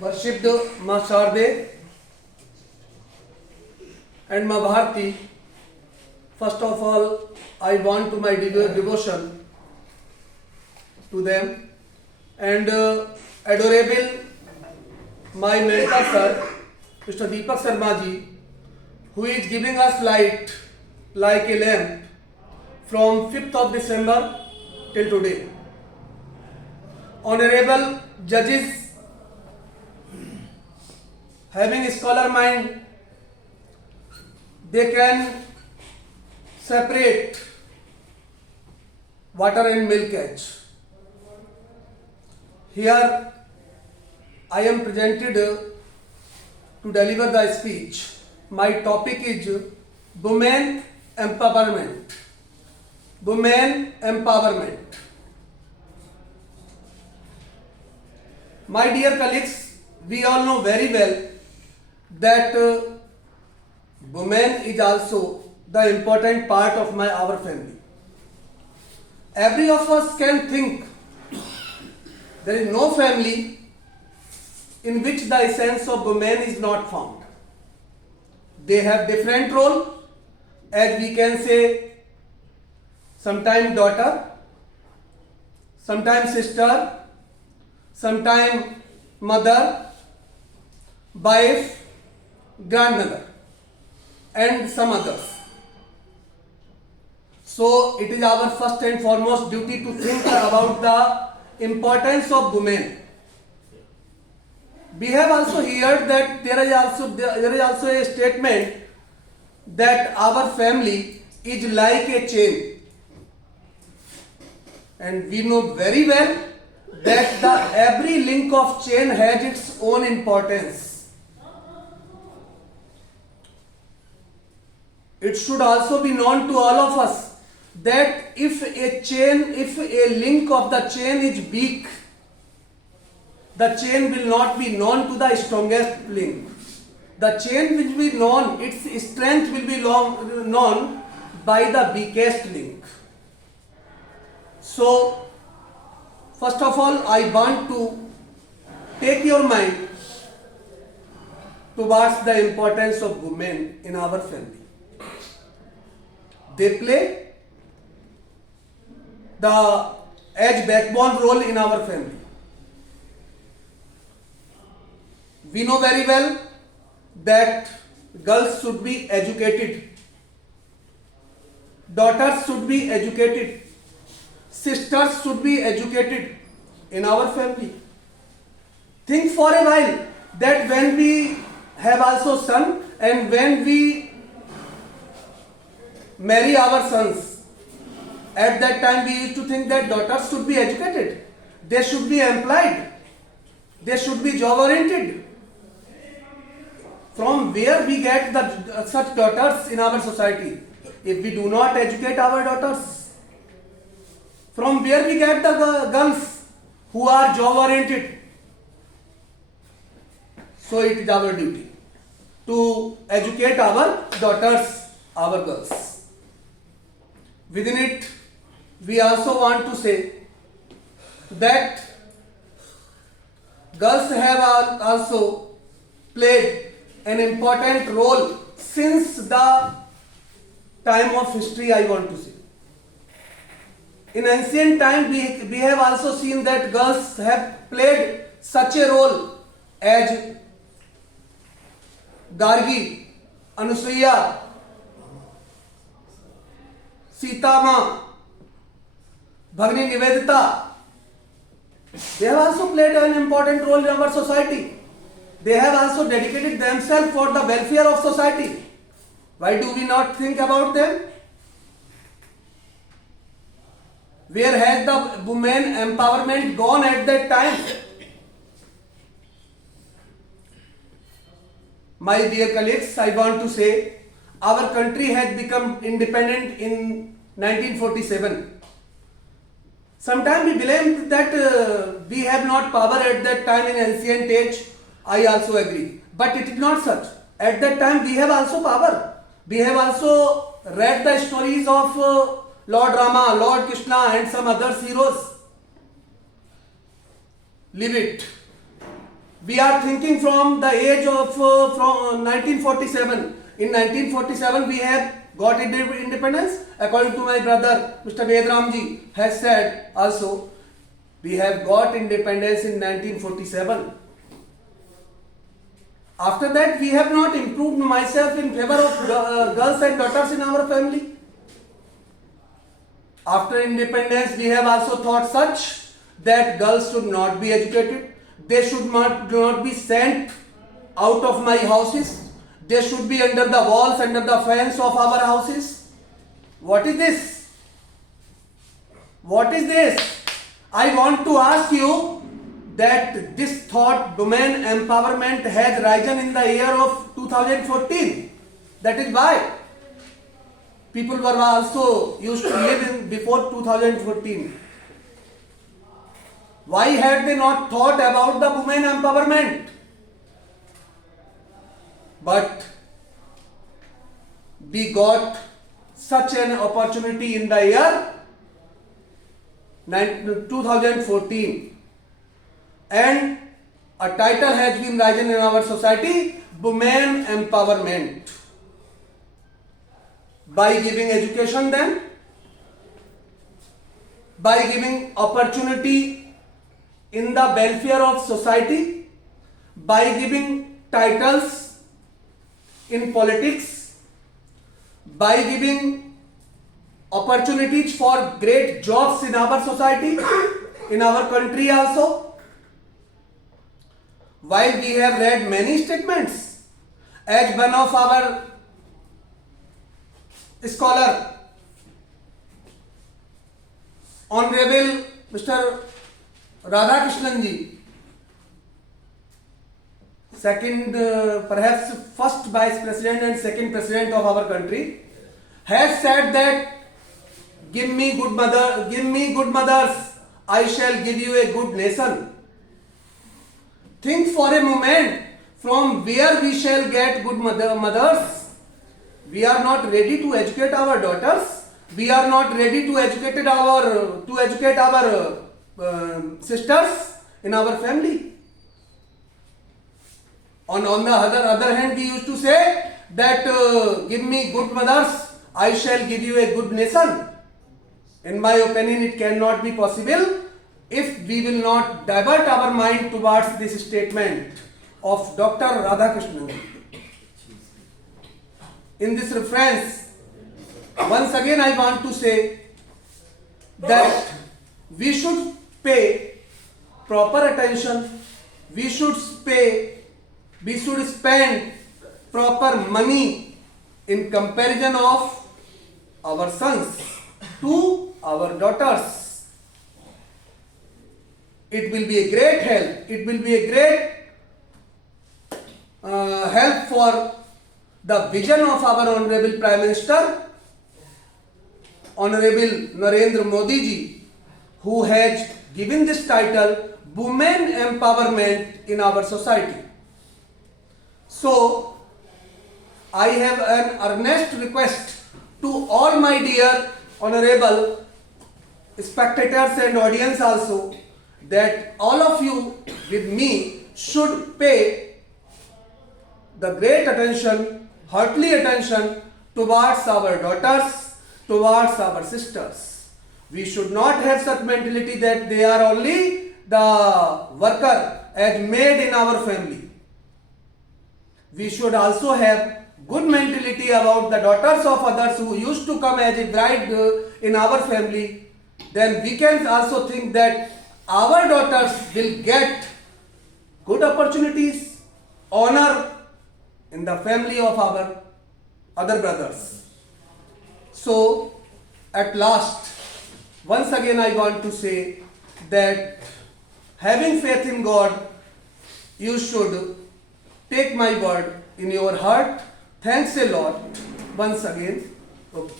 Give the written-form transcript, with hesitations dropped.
Worshipped Ma Sharde and Ma Bharti, first of all, I want to my devotion to them and adorable my mentor sir, Mr. Deepak Sharma ji, who is giving us light like a lamp from 5th of December till today. Honorable judges, having a scholar mind, they can separate water and milk edge. Here I am presented to deliver the speech. My topic is women empowerment. Women empowerment. My dear colleagues, we all know very well that women is also the important part of our family. Every of us can think there is no family in which the essence of women is not found. They have different role, as we can say, sometimes daughter, sometimes sister, sometimes mother, wife, grandmother, and some others. So it is our first and foremost duty to think about the importance of women. We have also heard that there is also a statement that our family is like a chain, and we know very well that every link of chain has its own importance. It should also be known to all of us that if a link of the chain is weak, the chain will not be known to the strongest link. The chain will be known, its strength will be known by the weakest link. So, first of all, I want to take your mind towards the importance of women in our family. They play the as backbone role in our family. We know very well that girls should be educated, daughters should be educated, sisters should be educated in our family. Think for a while that when we have also son and when we marry our sons, at that time we used to think that daughters should be educated, they should be employed, they should be job oriented. From where we get such daughters in our society? If we do not educate our daughters, from where we get the girls who are job oriented? So it is our duty to educate our daughters, our girls. Within it, we also want to say that girls have also played an important role since the time of history, I want to say. In ancient time, we have also seen that girls have played such a role as Gargi, Anusuya, Sita Ma, Bhagini Nivedita. They have also played an important role in our society. They have also dedicated themselves for the welfare of society. Why do we not think about them? Where has the women empowerment gone at that time? My dear colleagues, I want to say our country has become independent in 1947. Sometimes we blame that we have not power at that time in ancient age. I also agree. But it is not such. At that time we have also power. We have also read the stories of Lord Rama, Lord Krishna and some other heroes. leave it. We are thinking from the age of from 1947. In 1947 we have got independence. According to my brother Mr. Vedramji has said also, we have got independence in 1947. After that we have not improved myself in favor of girls and daughters in our family. After independence we have also thought such that girls should not be educated. They should not be sent out of my houses. They should be under the walls, under the fence of our houses. What is this? What is this? I want to ask you that this thought, women empowerment, has risen in the year of 2014. That is why people were also used to live in before 2014. Why had they not thought about the women empowerment? But we got such an opportunity in the year 2014, and a title has been risen in our society, women empowerment. By giving education them, by giving opportunity in the welfare of society, by giving titles in politics, by giving opportunities for great jobs in our society, in our country also. While we have read many statements, as one of our scholar, Honorable Mr. Radhakrishnan ji, second, perhaps first Vice President and second President of our country, has said that give me good mothers, I shall give you a good nation. Think for a moment, from where we shall get good mothers? We are not ready to educate our daughters. We are not ready to educate our sisters in our family. On the other hand, we used to say that give me good mothers, I shall give you a good nation. In my opinion, it cannot be possible if we will not divert our mind towards this statement of Dr. Radhakrishnan. In this reference, once again I want to say that we should pay proper attention, we should spend proper money in comparison of our sons to our daughters. It will be a great help. It will be a great help for the vision of our Honorable Prime Minister, Honorable Narendra Modi ji, who has given this title, Women Empowerment in our society. So, I have an earnest request to all my dear honorable spectators and audience also, that all of you with me should pay the great attention, heartily attention towards our daughters, towards our sisters. We should not have such mentality that they are only the worker as maid in our family. We should also have good mentality about the daughters of others who used to come as a bride in our family. Then we can also think that our daughters will get good opportunities, honor in the family of our other brothers. So, at last, once again I want to say that having faith in God, you should take my word in your heart. Thanks a lot once again. Okay.